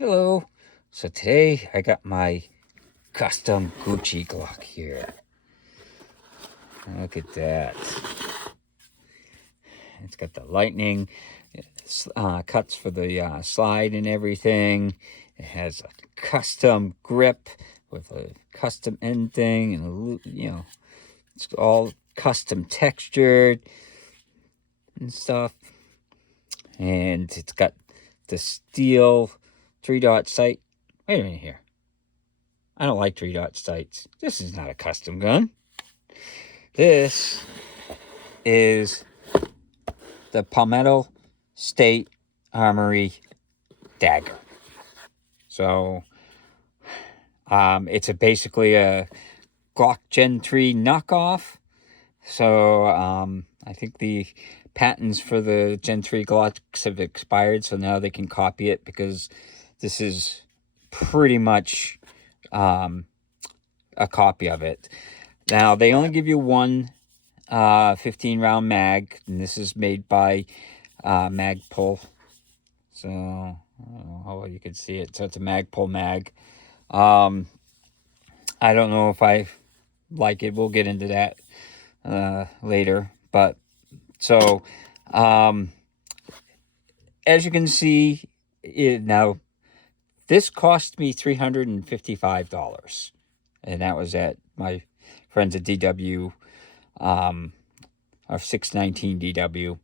Hello. So today I got my custom Gucci Glock here. Look at that. It's got the lightning cuts for the slide and everything. It has a custom grip with a custom end thing, and it's all custom textured and stuff. And it's got the steel 3-dot sight. Wait a minute here. I don't like 3-dot sights. This is not a custom gun. This is the Palmetto State Armory Dagger. So, it's basically a Glock Gen 3 knockoff. So, I think the patents for the Gen 3 Glocks have expired, so now they can copy it because this is pretty much a copy of it. Now, they only give you one 15-round mag, and this is made by Magpul. So, I don't know how well you can see it. So, it's a Magpul mag. I don't know if I like it. We'll get into that later. But, so, as you can see, now, this cost me $355. And that was at my friends at DW, or 619 DW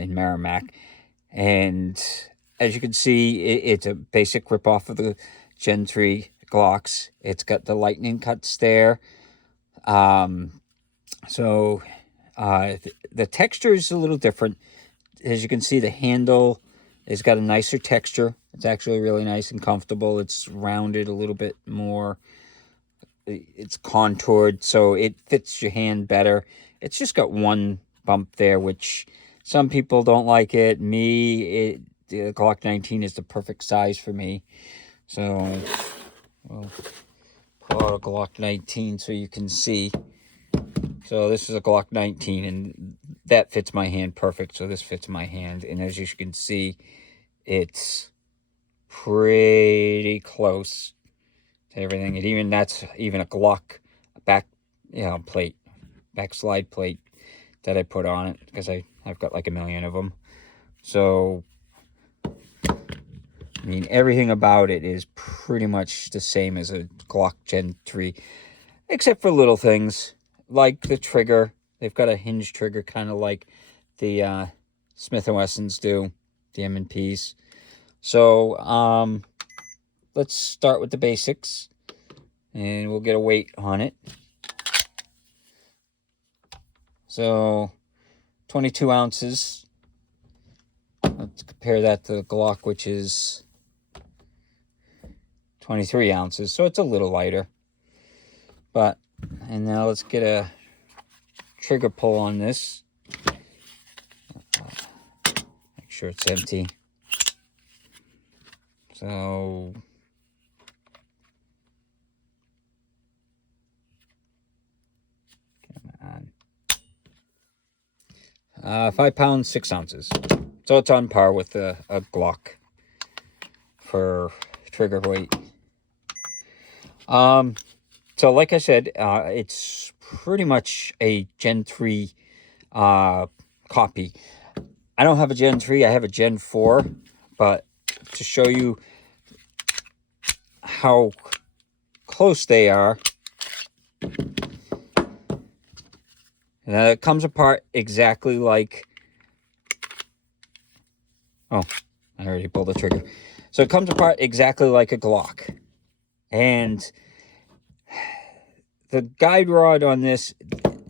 in Merrimack. And as you can see, it's a basic ripoff of the Gen 3 Glocks. It's got the lightning cuts there. So the texture is a little different. As you can see, the handle has got a nicer texture. It's actually really nice and comfortable. It's rounded a little bit more. It's contoured, so it fits your hand better. It's just got one bump there, which some people don't like it. Me, the Glock 19 is the perfect size for me. So, we'll pull out a Glock 19 so you can see. So this is a Glock 19, and that fits my hand perfect. So this fits my hand, and as you can see, it's pretty close to everything. And that's even a Glock back, plate, backslide plate that I put on it because I've got like a million of them. So, I mean, everything about it is pretty much the same as a Glock Gen 3, except for little things like the trigger. They've got a hinge trigger, kind of like the Smith & Wessons do, the M&Ps. So, let's start with the basics, and we'll get a weight on it. So, 22 ounces. Let's compare that to the Glock, which is 23 ounces. So, it's a little lighter. And now let's get a trigger pull on this. Make sure it's empty. So, come on. 5 pounds, 6 ounces. So it's on par with a Glock for trigger weight. So like I said, it's pretty much a Gen 3 copy. I don't have a Gen 3, I have a Gen 4, but to show you how close they are, now it comes apart exactly like, oh, I already pulled the trigger. So it comes apart exactly like a Glock. And the guide rod on this,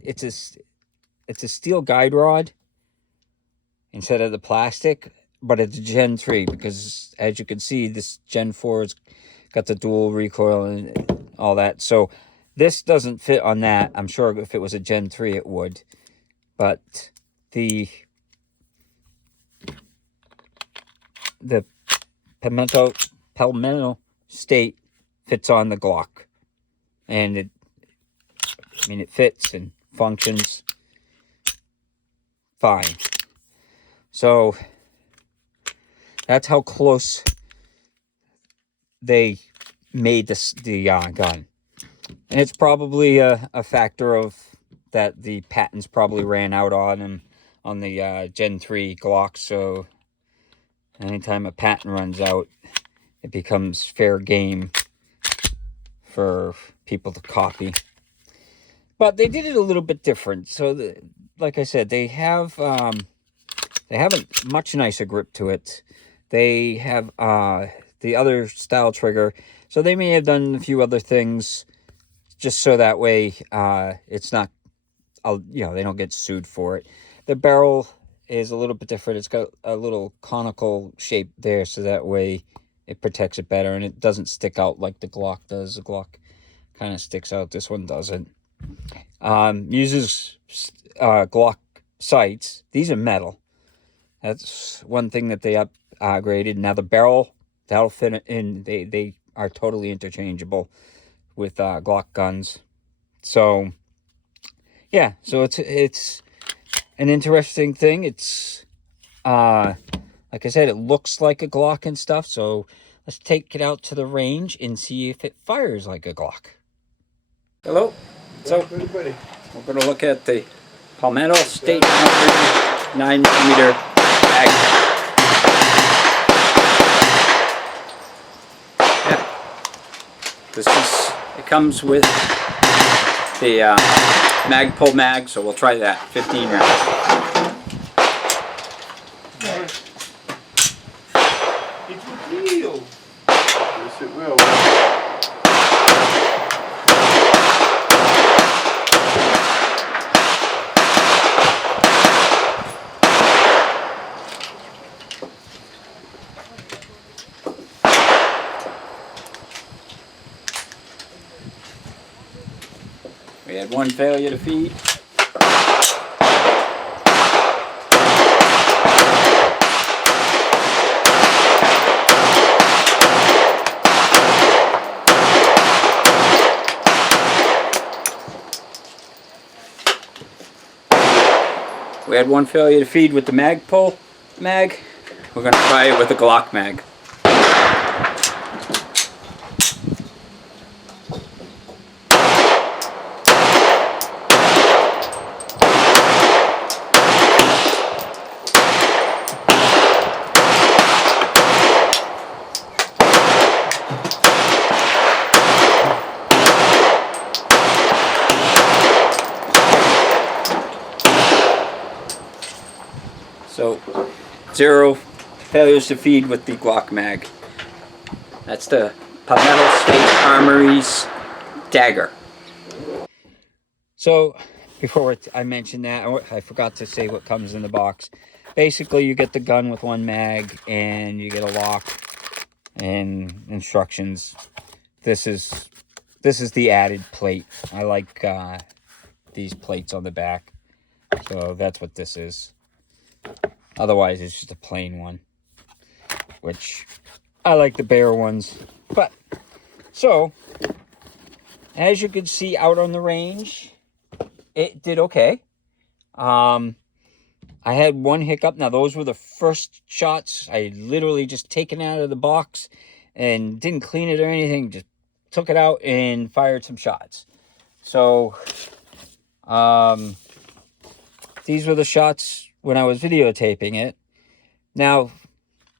it's a steel guide rod instead of the plastic, but it's a Gen 3 because, as you can see, this Gen 4 has got the dual recoil and all that. So this doesn't fit on that. I'm sure if it was a Gen 3 it would. But the Palmetto State fits on the Glock. And it fits and functions fine. So that's how close they made the gun. And it's probably a factor of that the patents probably ran out on them on the Gen 3 Glock. So anytime a patent runs out, it becomes fair game for people to copy. But they did it a little bit different. So, like I said, they have a much nicer grip to it. They have the other style trigger. So they may have done a few other things just so that way it's not, they don't get sued for it. The barrel is a little bit different. It's got a little conical shape there, so that way it protects it better, and it doesn't stick out like the Glock does. The Glock kind of sticks out. This one doesn't. Uses Glock sights. These are metal. That's one thing that they upgraded. Now the barrel, that'll fit in. They are totally interchangeable with Glock guns. So yeah, so it's an interesting thing. It's like I said, it looks like a Glock and stuff. So let's take it out to the range and see if it fires like a Glock. Hello. So we're going to look at the Palmetto State Armory 9mm Dagger. Yeah. It comes with the Magpul mag, so we'll try that. 15 rounds. It will heal. Yes, it will. We had one failure to feed. We had one failure to feed with the Magpul mag. We're going to try it with the Glock mag. So, 0 failures to feed with the Glock mag. That's the Palmetto State Armory's Dagger. So, before I mentioned that, I forgot to say what comes in the box. Basically, you get the gun with one mag, and you get a lock and instructions. This is the added plate. I like these plates on the back, so that's what this is. Otherwise, it's just a plain one, which I like the bare ones. But, so, as you can see out on the range, it did okay. I had one hiccup. Now, those were the first shots. I literally just taken it out of the box and didn't clean it or anything. Just took it out and fired some shots. So, these were the shots when I was videotaping it. Now,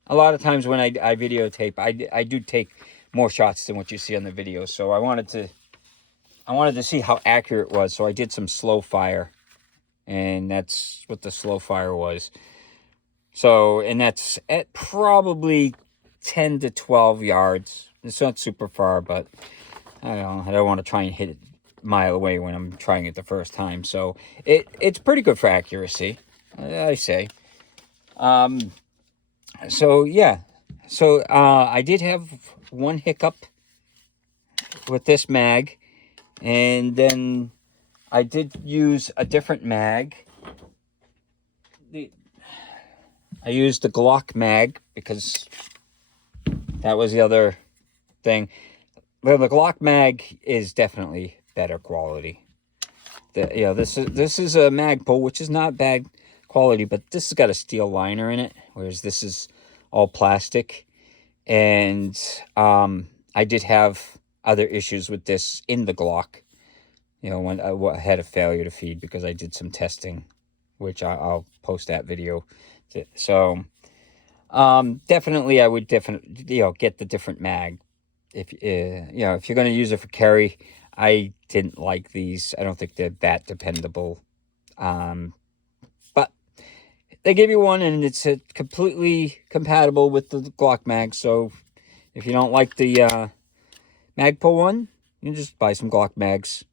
a lot of times when I videotape, I do take more shots than what you see on the video. So I wanted to see how accurate it was. So I did some slow fire, and that's what the slow fire was. So, and that's at probably 10 to 12 yards. It's not super far, but I don't want to try and hit it a mile away when I'm trying it the first time. So it's pretty good for accuracy, I say. So yeah, so I did have one hiccup with this mag, and then I did use a different mag. I used the Glock mag because that was the other thing. Well, the Glock mag is definitely better quality. This is a Magpul, which is not bad quality, but this has got a steel liner in it, whereas this is all plastic. And I did have other issues with this in the Glock. You know, when I had a failure to feed because I did some testing, which I'll post that video. So, definitely, I would definitely, get the different mag. If, if you're going to use it for carry, I didn't like these. I don't think they're that dependable. But they give you one, and it's completely compatible with the Glock mag. So if you don't like the Magpul one, you can just buy some Glock mags.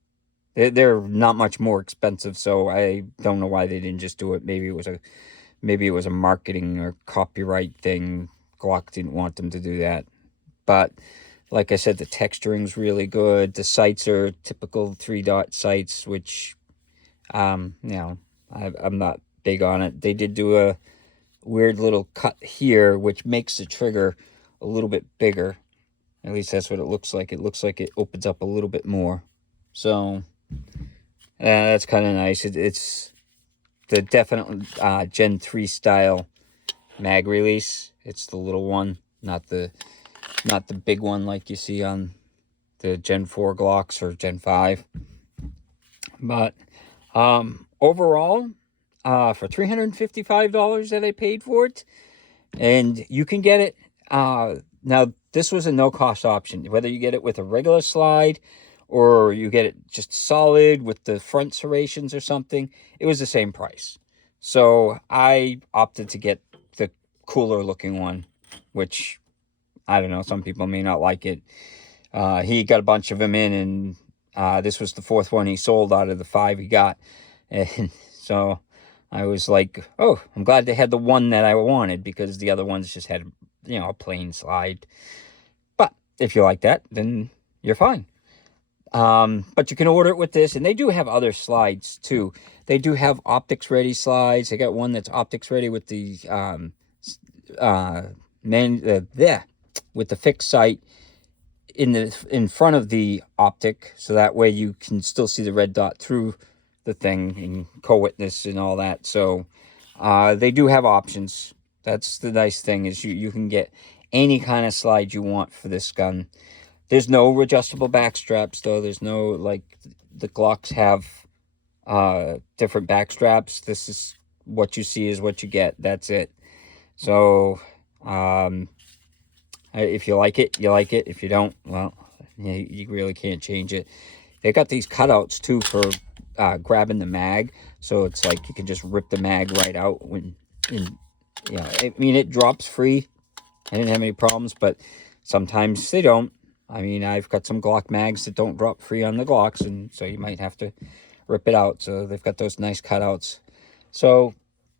They're not much more expensive, so I don't know why they didn't just do it. Maybe it was a marketing or copyright thing. Glock didn't want them to do that. But like I said, the texturing's really good. The sights are typical 3-dot sights, which I'm not big on it. They did do a weird little cut here, which makes the trigger a little bit bigger. At least that's what it looks like. It looks like it opens up a little bit more. So that's kind of nice. It's the definite Gen 3 style mag release. It's the little one, not the big one like you see on the Gen 4 Glocks or Gen 5. But overall, for $355 that I paid for it, and you can get it. Now, this was a no-cost option. Whether you get it with a regular slide or you get it just solid with the front serrations or something, it was the same price. So I opted to get the cooler looking one, which, I don't know, some people may not like it. He got a bunch of them in, and this was the 4th one he sold out of the 5 he got. And so I was like, oh, I'm glad they had the one that I wanted, because the other ones just had, a plain slide. But if you like that, then you're fine. But you can order it with this, and they do have other slides too. They do have optics ready slides. They got one that's optics ready with the with the fixed sight in front of the optic, so that way you can still see the red dot through the thing and co-witness and all that. So they do have options. That's the nice thing, is you can get any kind of slide you want for this gun. There's no adjustable back straps, though. There's no, like, the Glocks have different back straps. This is what you see is what you get. That's it. So if you like it, you like it. If you don't, well, you really can't change it. They got these cutouts too for grabbing the mag, so it's like you can just rip the mag right out I mean, it drops free. I didn't have any problems, but sometimes they don't. I mean, I've got some Glock mags that don't drop free on the Glocks, and so you might have to rip it out. So they've got those nice cutouts. So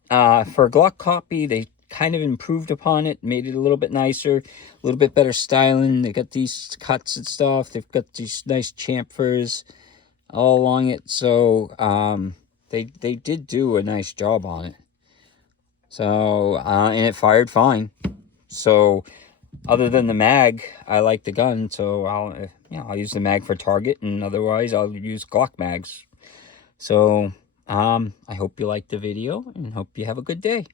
for a Glock copy, they kind of improved upon it, made it a little bit nicer, a little bit better styling. They got these cuts and stuff. They've got these nice chamfers all along it. So they did do a nice job on it. So and it fired fine. So other than the mag, I like the gun, so I'll use the mag for target, and otherwise I'll use Glock mags. So I hope you liked the video, and hope you have a good day.